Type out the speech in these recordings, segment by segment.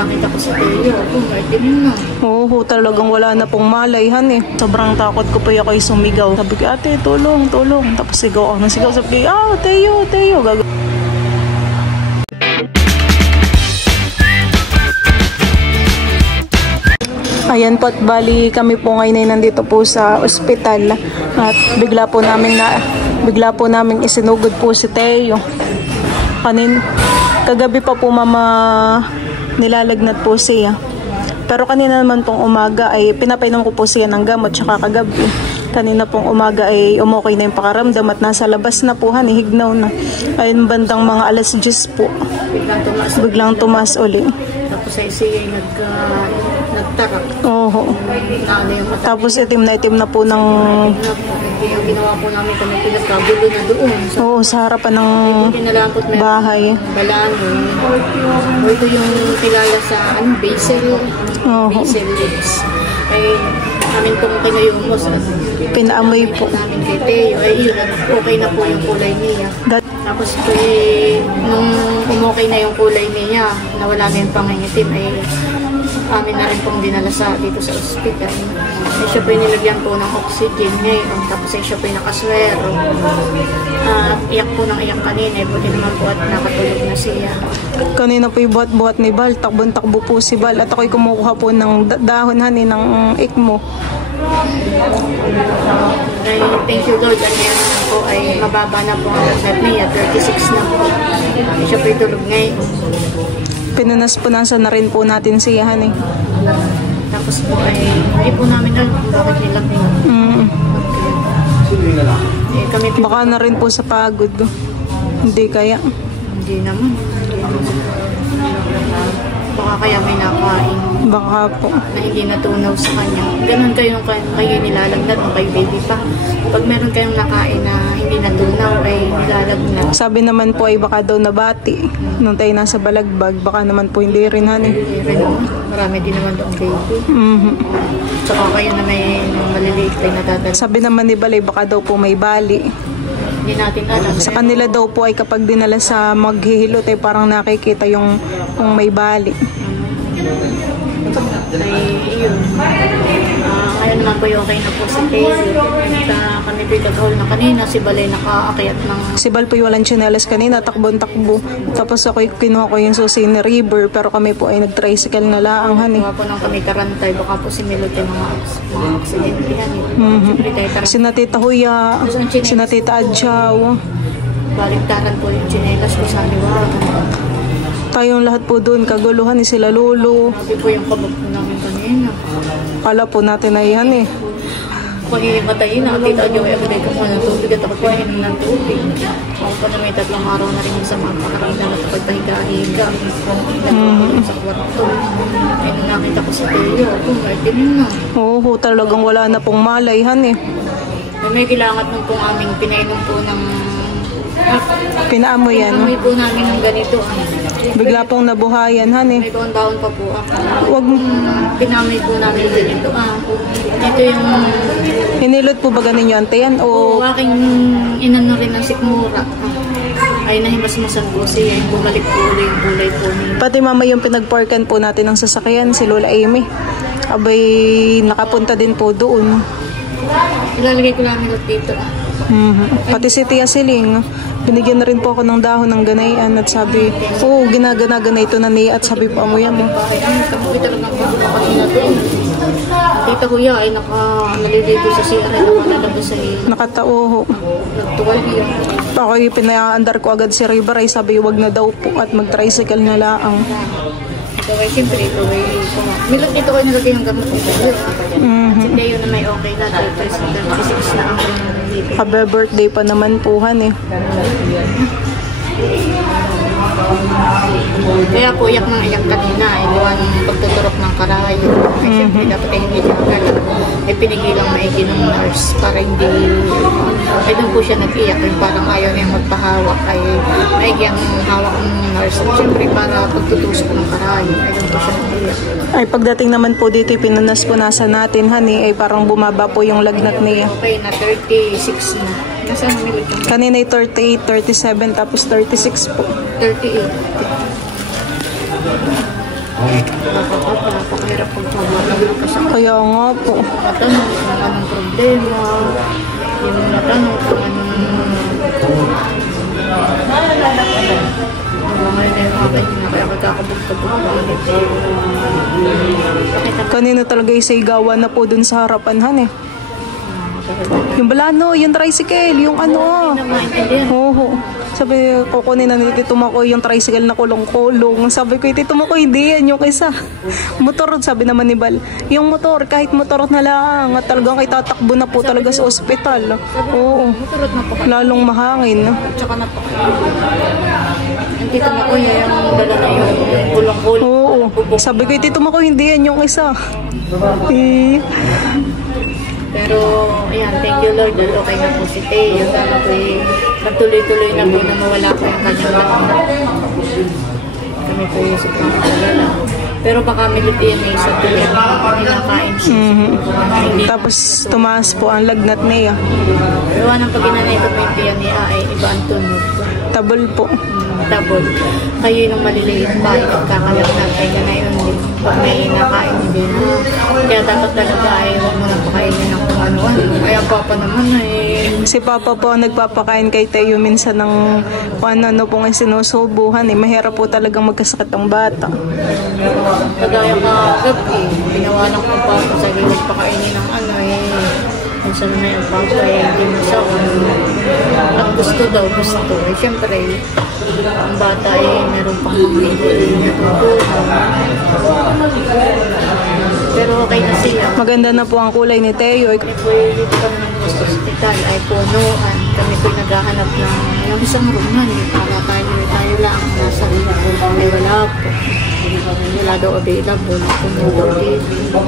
nakita ko sa Teo, may tinim na. Oo, talagang wala na pong malayhan eh. Sobrang takot ko pa yung sumigaw. Sabi ko, ate, tulong, tulong. Tapos sigaw ako ng sigaw. Sabi ko, Teo, Teo. Ayan po, at bali kami po ngayon ay nandito po sa ospital at bigla po namin isinugod po si Teo. Kagabi pa po mama nilalagnat po siya. Pero kanina naman pong umaga ay pinapainom ko po siya ng gamot tsaka kagabi. Kanina pong umaga ay umokay na yung pakaramdam at nasa labas na po, hignaw na. Ayun bandang mga alas 10 po. Biglang tumaas uli. Tapos ay siya nagtarak. Oo. Tapos itim na po ng... Yung ginawa po namin kami pinagkagulo na doon. Oo, sa harapan ng bahay. Balano. Ito yung kilala sa basil. Basil leaves. Ay namin pong kinayumos. Pinaamoy po. Namin kay Teo. Ay yun, okay na po yung kulay niya. Tapos po nung umokay na yung kulay niya, nawala na yung pangingitim, ay amin na rin pong dinala dito sa ospital. Ay siya po nilagyan po ng oxygen ngayon, tapos ay siya po nakaswero. Iyak po ng iyak kanina, buti naman po at nakatulog na siya. Kanina po yung buhat-buhat ni Bal, takbon-takbo po si Bal, at ako'y kumukuha po ng dahon ng ECMO. Thank you Lord, at ngayon po ay mababa na po ang lagnat niya, 36 na po. Ay siya po tulog ngayon. Pinunas-punasan na rin po natin siya, Tapos po ay hindi po namin alam kung bakit nilagyan. Baka na rin po sa pagod. Hindi kaya? Hindi naman. Baka kaya may nakain. Baka po. Na hindi natunaw sa kanya. Ganun kayo nilalagnat nung kayo baby pa. Pag meron kayong nakain na hindi natunaw, ay nilalagnat. Sabi naman po ay baka daw nabati. Nung tayo nasa balagbag, baka naman po hindi rin, Hindi rin naman. Marami din naman doong baby. Saka kayo na may maliliit ay natadala. Sabi naman ni Balay, baka daw po may bali. Hindi natin alam. Sa kanila daw po ay kapag dinala sa maghihilot ay parang nakikita yung kung may bali. Ay, yun. Ngayon naman po yung okay na po si Teo. Kami po yung na kanina, si Balay nakaakyat ng... Si Bal po yung walang tsinelas kanina, takbon-takbo. Tapos ako kinuha ko yung susi ni River, pero kami po ay nag-tricycle na laang, Mga po nang kami karantay, baka po si Milot yung mga aksidente yan. Sinatita Huya, sinatita Adjaw. Baliktaran po yung tsinelas ko sa liwanag. Tayong lahat po doon, kaguluhan ni sila Lolo. Sabi po yung kabog po namin kanina. Kala po natin na yan Paghihimatay na, tita Joy, ako dahil kumuha ng tubig at ako pinahinom ng tubig. Ako pa na may 3 araw na rin sa mga pakaramdam at pagpahiga-higa. Sa kwarto. Ay nung nakita ko sa Teo, may tinim na. Oo, talagang wala na pong malayhan May kilangat nung pong aming pinainom po ng... Pinaamoy yan. Pinaamoy po namin ng ganito. Bigla pong nabuhayan, May daon-daon pa po ako. Wag Pinaamoy po namin ganito. Ito yung... Hinilot po ba ganin yung ante yan? O aking inano rin ng sikmura. Ay nahimasmasan po siya. Bumalik po ulit yung kulay po niya. Pati mama yung pinagparkan po natin ng sasakyan, si Lola Amy. Abay, nakapunta din po doon. Ilalagay ko lang dito. Pati si Tia Siling, binigyan na rin po ako ng dahon ng ganayan at sabi, ginagana-gana ito na niya at sabi po, amoy mo. Tita Kuya ay naliligo sa CR ay nakalalabas sa iyo. Nakatao. Nagtuwal yun. Ako yung pinaandar ko agad si River ay sabi, wag na daw po at mag-tricycle na laang. Ito ay siyempre, ito ay milot ito ay nalagay ng gamot ito. Si Teo na may okay na, 36 na ang dito. Happy birthday pa naman puhan Kaya po iyak ng iyak kanina, gawa ng pagtuturok ng karayo. Ay siyempre dapat ay hindi agad. Ay pinigilang maigi ng nurse para hindi, ay doon po siya nag-iyak. Parang ayaw niya magpahawak. Ay maigi ang hawak ng nurse. Siyempre para pagtutusok ng karayo. Ay doon po siya nag-iyak. Ay pagdating naman po dito, pinunas-punasan natin, ay parang bumaba po yung lagnat niya. Okay na, 36 na. Nasaan namilit yung... Kanina ay 38, 37, tapos 36 po. 38. Napakahirap pagpapalagay kasi Kaya nga po. matanong kung anong problema, yung matanong kung anong ngayon na yung akin na kaya magkakabog-kabog bakit Kanina talaga isigawan na po dun sa harapan, han eh. Yung balano, yung tricycle, yung ano. hindi na maintindihan. Oo. Sabi, kukunin na ni Tito Makoy yung tricycle na kulong-kulong. Sabi ko, Tito Makoy, hindi yan yung isa. Motor, sabi naman ni Bal. Yung motor, kahit motor na lang. At talagang itatakbo na po talaga sa ospital. Oo. Maturot na po kayo. Lalong mahangin. Tsaka yung Tito Makoy yung dala na yung kulong-kulong. Oo. Sabi ko, Tito Makoy, hindi yan yung isa. Eh. Pero, ayan, thank you Lord, dahil okay na po si Teo. Sana po nagtuloy-tuloy na po na mawala po yung kanyang anak. Kami po yung sobrang kalala. Pero baka militiyan niya isa po yan. Nilakain siya. Hindi Tapos tumaas po ang lagnat niya. Pero anong pag inanay ko po yung tiyan niya ay iba ang tunog. Tabol po. Double. Kayo nung maliliit pa, nagkakalagnat ay ganayon din. Pag may nakain hindi na. Kaya dapat talaga ay huwag mo na pakainin ng kung ano-ano. Ay ang papa naman ay Si Papa po ang nagpapakain kay Teo minsan ng ano po nga sinusubuhan eh. Mahirap po talagang magkasakit ang bata. kagaya kagabi. Ginawa ng kong papa sa gilid pakainin ng ano eh. Kung saan na yung papa eh, hindi masawa. At gusto daw, gusto. Eh, syempre, ang bata eh, meron pang pero okay na siya. Maganda na po ang kulay ni Teo. Kami po dito kami ng hospital ay punuan. Kami po naghahanap ng yung isang room na para tayo lang nasa room. Ay wala po. Wala daw available. Puno daw dito.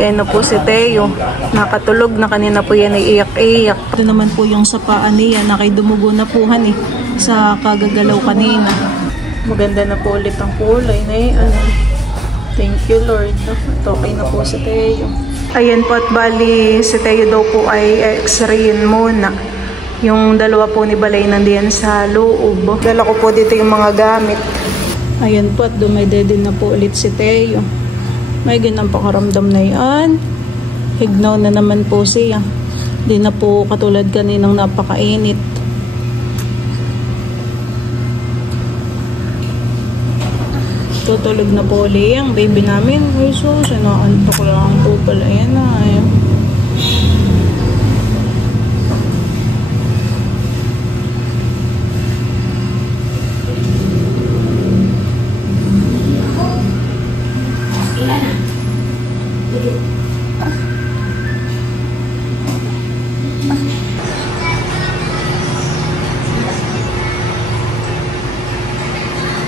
Ano po si Teo. Nakatulog na kanina po yan ay iyak-iyak. Ito naman po yung sa paan niya na kay dumugo na po han eh. Sa kagagalaw kanina. Maganda na po ulit ang kulay na eh. Ano. Thank you Lord. Okay na po si Teo. Ayan po at bali si Teo daw po ay x-rayin muna. Yung dalawa po ni Balay nandiyan sa loob. Dala ko po dito yung mga gamit. Ayan po at dumedede na po ulit si Teo. May ganang pakaramdam na yan. Hignaw na naman po siya. Di na po katulad kaninang napakainit. Tutulog na po ulit ang baby namin. Ay sus, naantok lang po pala. Ayan na. Ayan.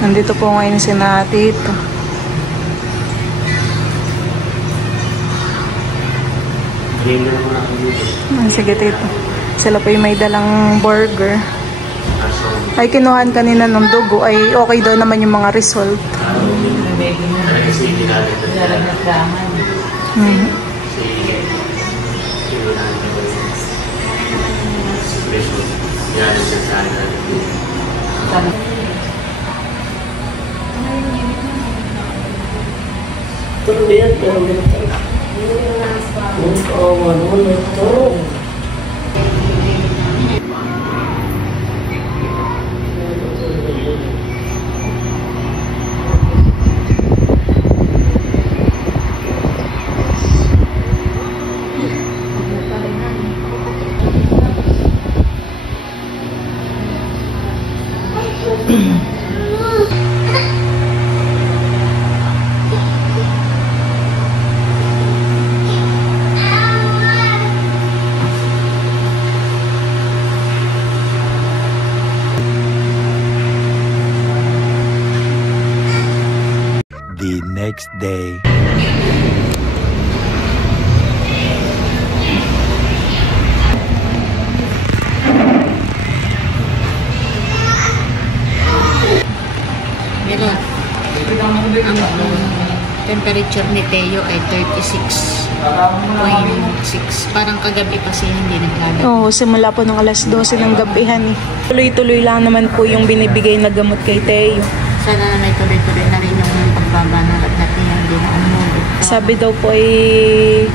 Nandito po ngayon si Natito. Sige tito. Sila po yung may dalang burger. Ay kinuhaan kanina ng dugo. Ay okay daw naman yung mga result. The next day. Meron. Ang temperature ni Teo ay 36.6. Parang kagabi pa siya hindi naglalaro. Oo, simula po ng alas 12 ng gabihan eh. Tuloy-tuloy lang naman po yung binibigay na gamot kay Teo. Sana na may tuloy-tuloy na rin yung pagbaba ng Sabi daw po ay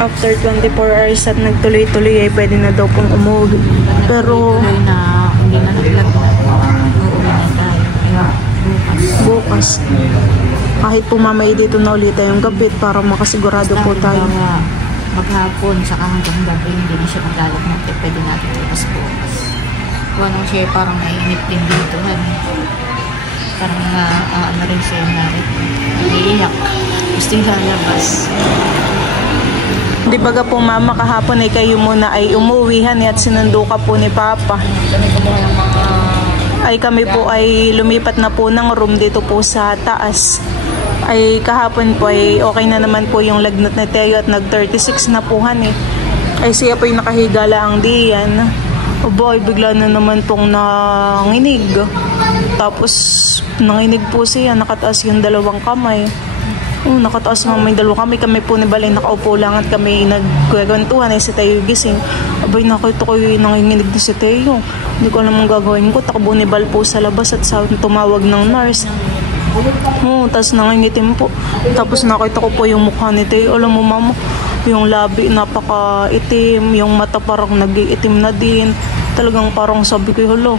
after 24 hours at nagtuloy-tuloy ay pwede na daw pong umuwi. Pero na hindi na naglag na. Uuwi na tayo. bukas. Kahit pumamay dito na ulit tayong gabi para makasigurado po tayo. Maghapon, saka hanggang gabi, hindi na siya maglalak natin. Pwede natin bukas. Kung anong siya, parang nainip din dito. Parang ano rin siya na naiiyak. Gusto yung lalabas. Di baga po mama, kahapon ay kayo muna ay umuwihan at sinundo ka po ni Papa. Ay kami po ay lumipat na po ng room dito po sa taas. Ay kahapon po ay okay na naman po yung lagnat na Teo at nag 36 na po eh. Ay siya po yung nakahiga lang diyan. O boy, bigla na naman pong nanginig. Tapos nanginig po siya, nakataas yung dalawang kamay. Nakataas naman may dalawang kami po ni Balay nakaupo lang at kami nagkwentuhan ay si Teo gising. Abay, nakita ko yung nanginginig na si Teo. Hindi ko alam ang gagawin ko. Takbo ni Bal po sa labas at tumawag ng nurse. Tapos nangingitim po. Tapos nakita ko po yung mukha ni Teo. Alam mo mama, yung labi napaka-itim, yung mata parang nag-iitim na din. Talagang parang sabi ko, hello.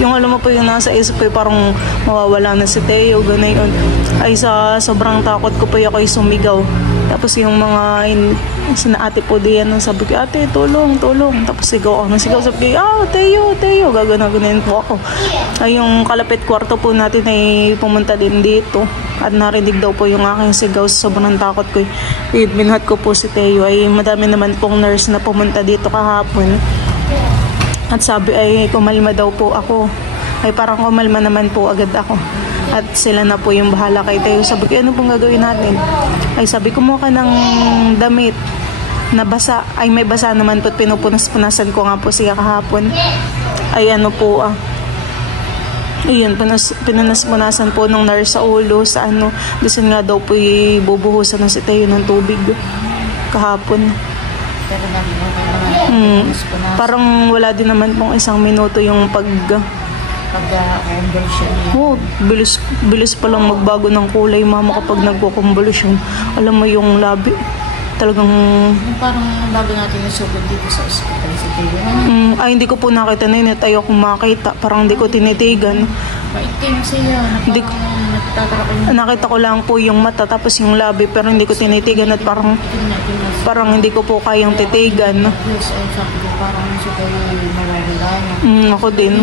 Yung alam mo po yung nasa isip ko, parang mawawala na si Teo, gano'n. Ay sa sobrang takot ko po ako'y sumigaw. Tapos yung mga sinaate po diyan, sabi ko, ate, tulong. Tapos sigaw ako ng sigaw, sabi ko, Teo, gagana-ganayin po ako. Ay yung kalapit kwarto po natin ay pumunta din dito. At narinig daw po yung aking sigaw sa sobrang takot ko. Binhat ko po si Teo. Ay madami naman pong nurse na pumunta dito kahapon. At sabi ay kumalma daw po ako. Ay parang kumalma naman po agad ako. At sila na po yung bahala kay Teo. Sabi ko, ano pong gagawin natin? Ay sabi ko, mukha ng damit na basa. Ay may basa naman po at pinupunas-punasan ko nga po siya kahapon. Ay ano po ayun, pinunas-punasan po ng nurse sa ulo, sa ano. Gusto nga daw po bubuhusan na si Teo ng tubig kahapon. Pero parang wala din naman pong isang minuto yung pag-convulsion niya. Bilis pa lang magbago ng kulay mama kapag nagko-convulsion. Alam mo yung labi, talagang parang bago natin yung sugod dito sa ospital sa Teo. Ay hindi ko po nakita na yun at ayoko makita. Parang hindi ko tinitigan. Maitim siya. Nakita ko lang po yung mata tapos yung labi pero hindi ko tinitigan at parang hindi ko po kayang titigan. Yes, sabi ko parang siya kayo mawawala. Ako din.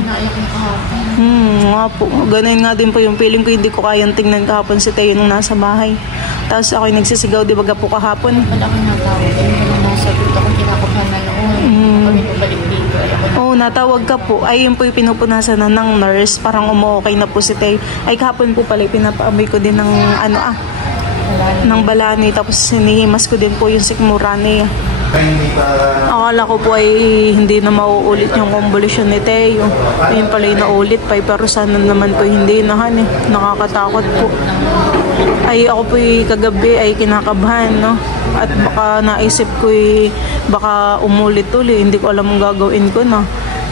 Nga po. Ganun nga din po yung feeling ko, hindi ko kayang tingnan kahapon si Teo nung nasa bahay. Tapos ako'y nagsisigaw, di baga po kahapon. Malaking natawag. Nasagot akong kinakabahan na noon. Kami pabalik dito. Natawag ka po. Ay, yun po yung pinupunasan na ng nurse. Parang okay na po si Teo. Ay, kahapon po pala, pinapaamoy ko din ng ng balani. Tapos sinihimas ko din po yung sikmurani. Akala ko po ay hindi na mauulit yung convulsion ni Teo. Ayun pala yung naulit pa. Pero sana naman po hindi na nakakatakot po. Ay ako po kagabi ay kinakabahan, no? At baka naisip ko baka umulit-ulit. Hindi ko alam ang gagawin ko na.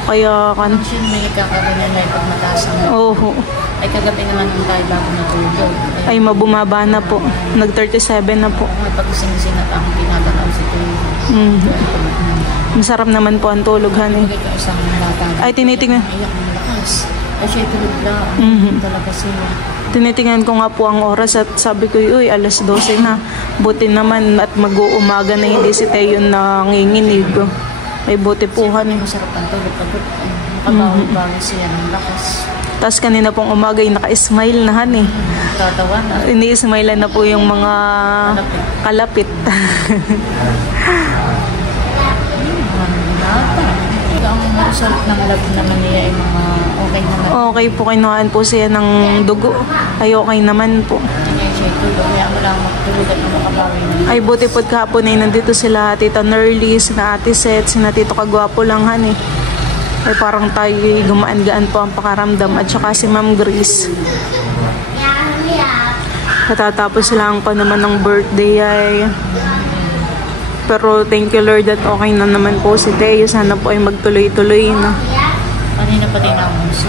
Kaya may nagkakaganyan na pag mataas ang ay kagabi naman yung tayo bago natulog. Ay mabumaba na po. Nag 37 na po. Pag-ising-ising at ang pinaganaw si Teo. Masarap naman po ang tulog, Ay tinitingnan. Iyak ng lakas. Ay siya tulog lang. Talaga siya. Tinitingnan ko nga po ang oras at sabi ko, alas 12 na. Buti naman at mag-uumaga na hindi si Teo nanginginig. Ay buti po, Masarap ang tulog. Nakabawal-bawal siya ng lakas. Tapos kanina pong umaga yung naka-smile na Tatawa na. Ini-smile na po yung mga kalapit. Ang result ng lab naman niya ay mga okay naman. Okay po, kinuhaan po siya ng dugo. Ay okay naman po. Kaya mo lang magtulog at makabawi na. Ay buti po kahapon ay nandito sila Tita Nerly, sina Ate Seth, sina Tito Kagwapo lang Ay parang tayo gumaan-gaan po ang pakaramdam at saka si Ma'am Grace. Katatapos lang pa naman ng birthday ay. Pero thank you Lord at okay na naman po si Teo. Sana po ay magtuloy-tuloy na. Kanina pa din ang muso.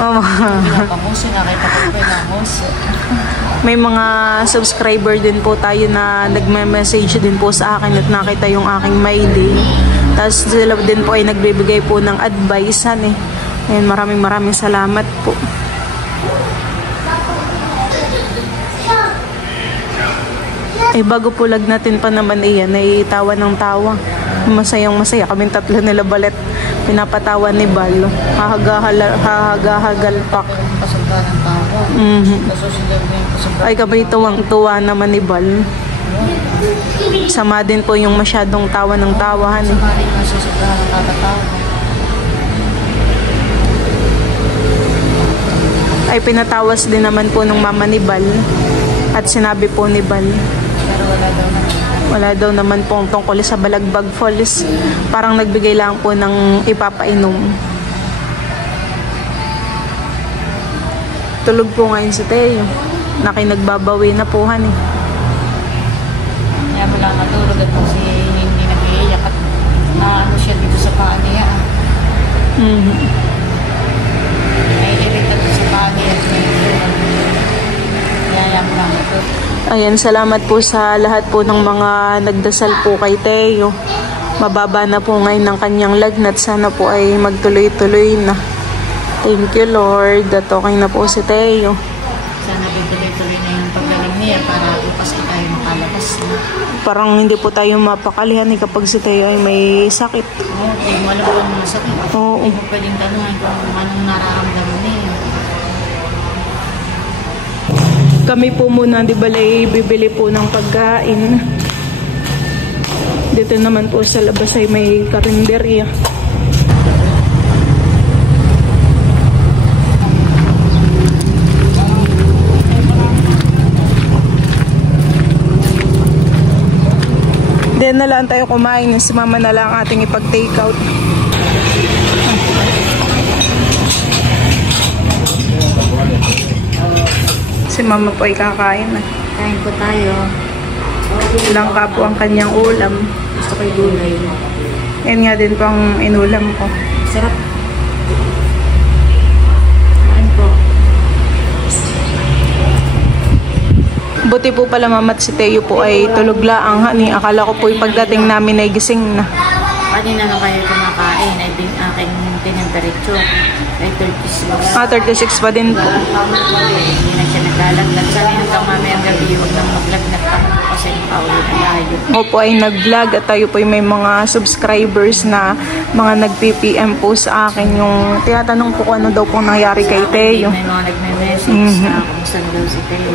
Oh. Pinapanguso, nakita ko po yung nguso. May mga subscriber din po tayo na nagme-message din po sa akin at nakita yung aking Mayday. Tapos sila din po ay nagbibigay po ng advice, eh. Ayun, maraming salamat po. Eh, bago po natin pa naman iyan, ay tawa ng tawa. Masayang-masaya kaming tatlo nila Balet. Pinapatawa ni Bal. Hahagahalpak. Pasagda ng tao. Kaso sila yung pasagda. Ay, kami tuwang-tuwa naman ni Bal. Sama din po yung masyadong tawa ng tawahan. Sama rin yung pasagda ng kakatawa. Ay, pinatawas din naman po ng mama ni Bal. At sinabi po ni Bal, pero wala daw naman pong tungkol sa Balagbag Falls. Parang nagbigay lang po ng ipapainom. Tulog po ngayon si Teo. Nakinagbabawi na po, eh. Kaya mo lang natulog at kasi hindi nag-iiyak at naano siya dito sa paa niya. Naiirita dito sa paa niya. Kaya mo lang natulog. Ayan, salamat po sa lahat po ng mga nagdasal po kay Teo. Mababa na po ngayon ng kanyang lagnat. Sana po ay magtuloy-tuloy na. Thank you, Lord. At okay na po si Teo. Sana tuloy-tuloy na yung paggaling niya para bukas ko tayo makalabas. Parang hindi po tayo mapakalihan kapag si Teo ay may sakit. Oo, hindi mo alam kung ano sakit. Oo. Hindi mo pwedeng tanungan kung anong nararamdaman niya. Kami po muna, di ba, bibili po ng pagkain. Dito naman po sa labas ay may karinderya. Then na lang tayo kumain. Si mama na lang ating ipag-take out. Si mama po ay kakain na. Kain po tayo. Langka po ang kanyang ulam. Gusto ko yung gulay. Yan nga din po ang inulam ko. Sarap. Kain po. Buti po pala mama't si Teo po ay tulog laang, hani. Akala ko po yung pagdating namin ay gising na. Kanina na kayo kumakain ay din aking tinemperature ay 36. 36 pa din po. Hindi na siya naglalaglag. Sabi hanggang mamayang gabi, huwag nang maglaglag pa kasi makaulit na tayo. Opo ay nag-vlog at tayo po ay may mga subscribers na mga nag-PPM po sa akin yung tinatanong po kung ano daw pong nangyari kay Teo. May mga nagme-message na kumusta na daw si Teo.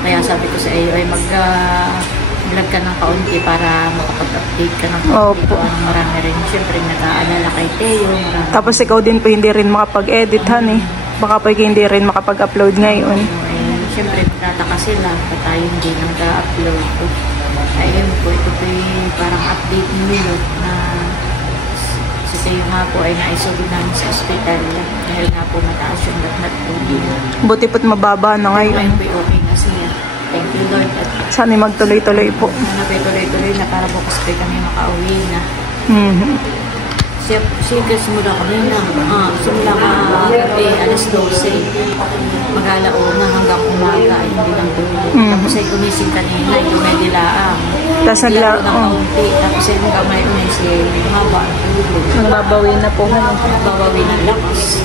Kaya sabi ko sa iyo ay mag-vlog ka ng kaunti para makapag-update ka ng kaunti. Opo. Marami rin siyempre nag-aalala kay Teo. Tapos ikaw din po hindi rin makapag-edit, honey. Baka po hindi rin makapag-upload ngayon. Siyempre nagtataka sila pa tayo hindi nag-upload. Ayun po, ito po yung parang update nilo na si Teo nga po ay naisobi namin sa ospital dahil nga po mataas yung lagnat po. Buti po't mababa na ngayon. Ayun po okay na siya. Thank you Lord. At Sana magtuloy-tuloy po. sana po tuloy-tuloy na para bukas po kami makauwi na. Siya simula kami na. Simula kagabi, alas 12. Mag-alauna hanggang umaga ay hindi lang tulog. Tapos ay gumising kanina, yung may dilaang. Tapos Dilaro ng kaunti. Tapos ay hanggang may siya haba ang tulog. Nagbabawi na po. Nagbabawi ng lakas.